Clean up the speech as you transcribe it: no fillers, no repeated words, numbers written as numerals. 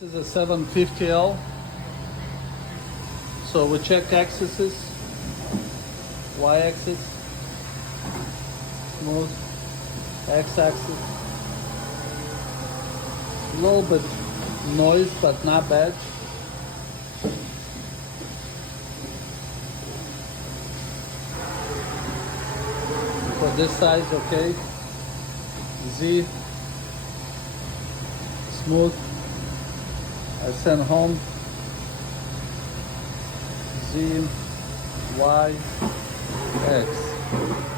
This is a 750L. So we check axes, y-axis, smooth, x-axis. A little bit noise, but not bad. For this side, okay. Z, smooth. I send home. Z, Y, X.